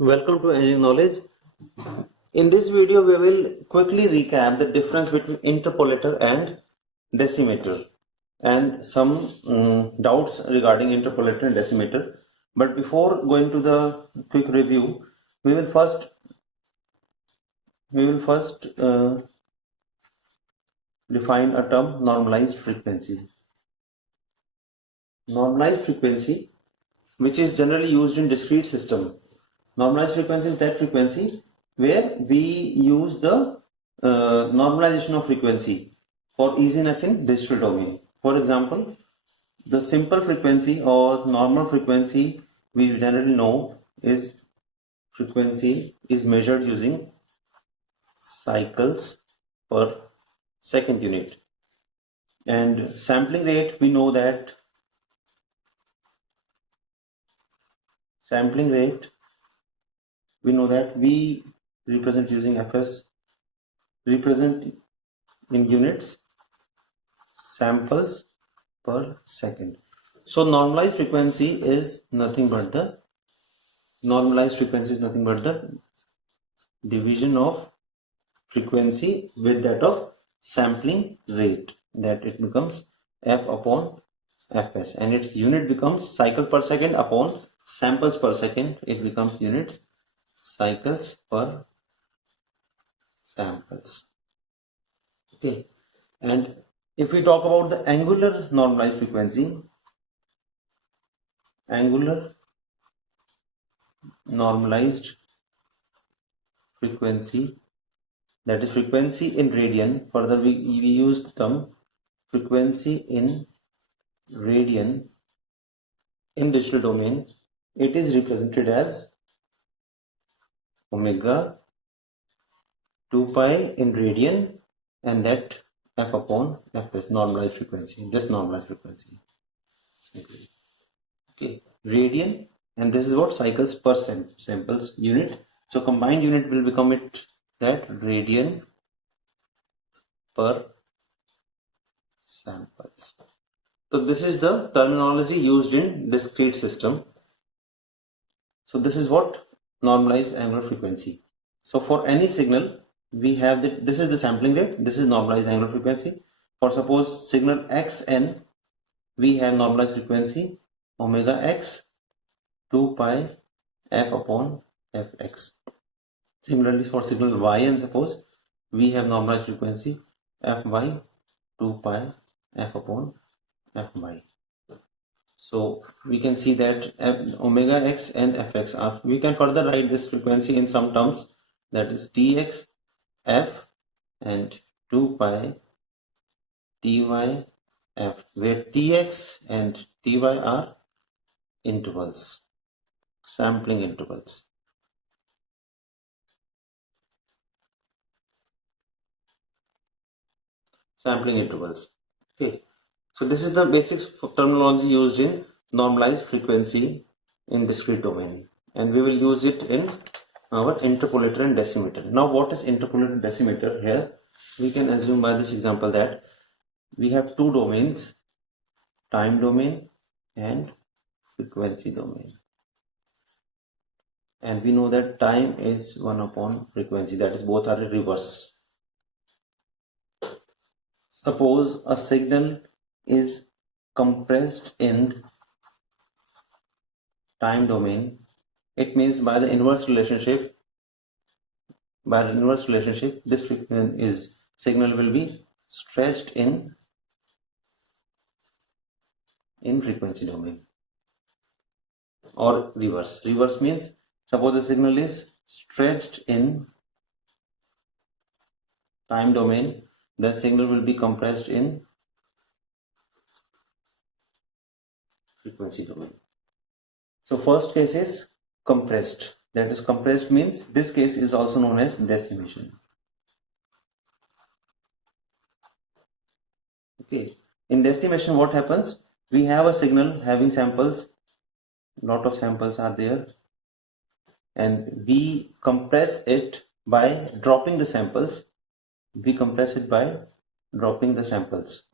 Welcome to Engineering Knowledge. In this video, we will quickly recap the difference between interpolator and decimator and some doubts regarding interpolator and decimator. But before going to the quick review, we will first define a term normalized frequency. Normalized frequency, which is generally used in discrete system. Normalized frequency is that frequency where we use the normalization of frequency for easiness in digital domain. For example, the simple frequency or normal frequency we generally know is frequency is measured using cycles per second unit, and sampling rate we know that sampling rate we represent using fs, represent in units, samples per second. So normalized frequency is nothing but the division of frequency with that of sampling rate, that it becomes f upon fs, and its unit becomes cycle per second upon samples per second. It becomes units cycles per samples. Okay, and if we talk about the angular normalized frequency, angular normalized frequency, that is frequency in radian. Further, we use the term frequency in radian in digital domain. It is represented as omega 2 pi in radian, and that f upon f is normalized frequency, this normalized frequency. Okay, radian, and this is what cycles per samples unit. So combined unit will become it that radian per samples. So this is the terminology used in discrete system. So this is what normalized angular frequency. So for any signal we have this is the sampling rate, this is normalized angular frequency. For suppose signal xn, we have normalized frequency omega x 2 pi f upon fx. Similarly, for signal yn, suppose we have normalized frequency fy 2 pi f upon fy. So we can see that omega x and fx are, we can further write this frequency in some terms, that is tx f and 2 pi ty f, where tx and ty are intervals, sampling intervals. Sampling intervals. Okay, so this is the basic terminology used in normalized frequency in discrete domain, and we will use it in our interpolator and decimator. Now, what is interpolator and decimator? Here we can assume by this example that we have two domains, time domain and frequency domain, and we know that time is 1 upon frequency, that is both are in reverse. Suppose a signal is compressed in time domain, it means by the inverse relationship, this signal will be stretched in frequency domain, or reverse. Reverse means suppose the signal is stretched in time domain, that signal will be compressed in frequency domain. So first case is compressed, that is compressed means this case is also known as decimation. Okay, in decimation what happens, we have a signal having samples, lot of samples are there, and we compress it by dropping the samples.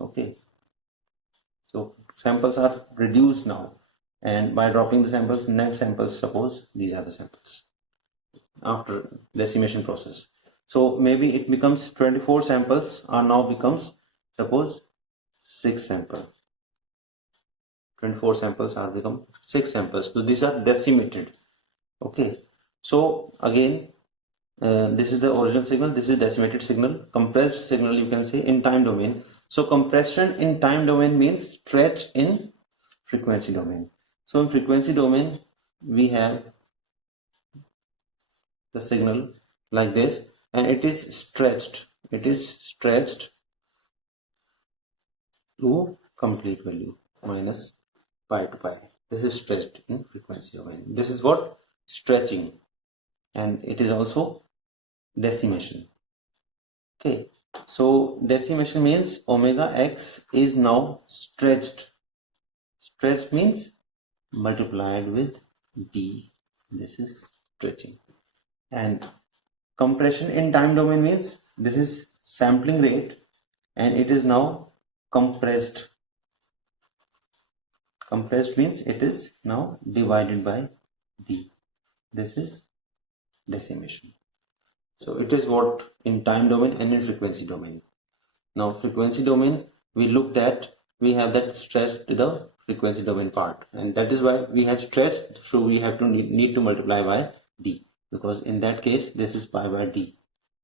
Okay, so samples are reduced now, and by dropping the samples, net samples, suppose these are the samples. after decimation process. So maybe it becomes 24 samples or now becomes suppose 6 samples. 24 samples are become 6 samples. So these are decimated. Okay. So again, this is the original signal, this is decimated signal, compressed signal you can say in time domain. So compression in time domain means stretch in frequency domain. So in frequency domain we have the signal like this and it is stretched to complete value minus pi to pi. This is stretched in frequency domain. This is what stretching, and it is also decimation. Okay, so decimation means omega x is now stretched. Stretched means multiplied with d. This is stretching. And compression in time domain means this is sampling rate and it is now compressed. Compressed means it is now divided by d. This is decimation. So it is what in time domain and in frequency domain. Now frequency domain we looked at, we have that stretched to the frequency domain part, and that is why we have stretched, so we have to need to multiply by d, because in that case this is pi by d,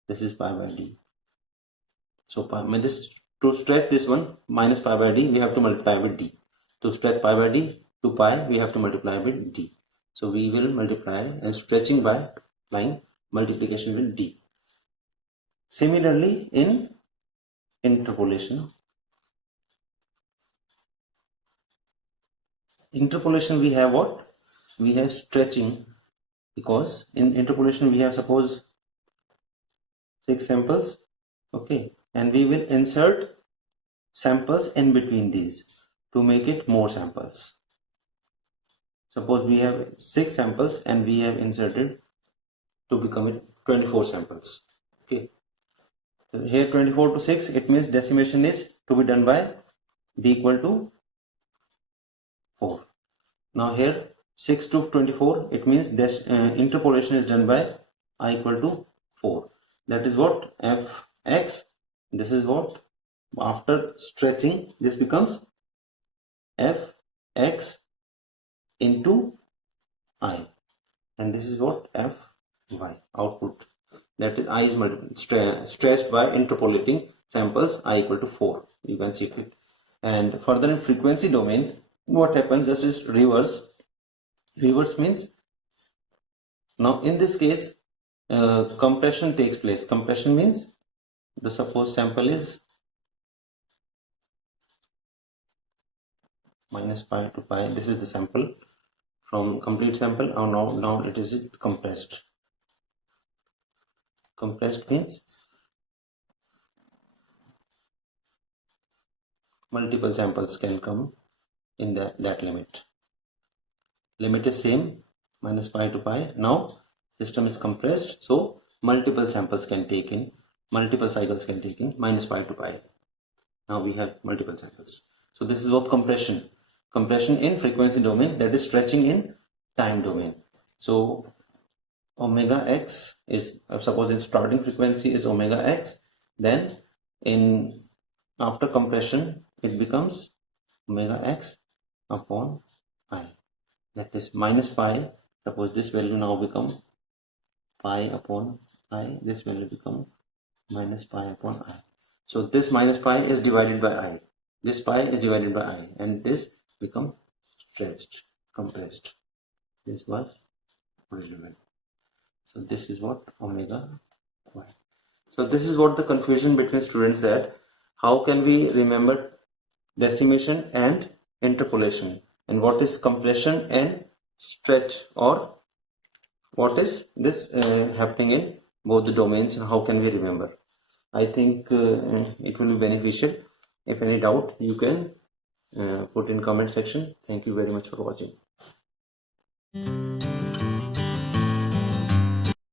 this is pi by d. So to stretch this one minus pi by d we have to multiply with d. To stretch pi by d to pi we have to multiply with d. So we will multiply and stretching by applying multiplication with d. Similarly in interpolation we have what? We have stretching, because in interpolation we have suppose 6 samples, okay, and we will insert samples in between these to make it more samples. Suppose we have 6 samples and we have inserted to become it 24 samples. Okay, so here 24 to 6, it means decimation is to be done by d equal to 4. Now here 6 to 24, it means this interpolation is done by I equal to 4. That is what fx. This is what after stretching this becomes fx into I, and this is what fy output. That is I is stretched by interpolating samples I equal to 4. You can see it. And further in frequency domain, what happens? This is reverse. Reverse means now in this case compression takes place. Compression means the suppose sample is minus pi to pi. This is the sample from complete sample. Now it is compressed. Compressed means multiple samples can come in that limit. Limit is same, minus pi to pi. Now system is compressed, so multiple samples can take in, multiple cycles can take in minus pi to pi. Now we have multiple samples. So this is what compression. Compression in frequency domain, that is stretching in time domain. So omega x is, suppose in starting frequency is omega x, then in after compression it becomes omega x upon pi, that is minus pi. Suppose this value now become pi upon I, this value become minus pi upon I. So this minus pi is divided by I, this pi is divided by I, and this become stretched, compressed. This was original. So this is what omega y. So this is what the confusion between students, that how can we remember decimation and interpolation, and what is compression and stretch, or what is this happening in both the domains, and how can we remember? I think it will be beneficial. If any doubt, you can put in comment section. Thank you very much for watching.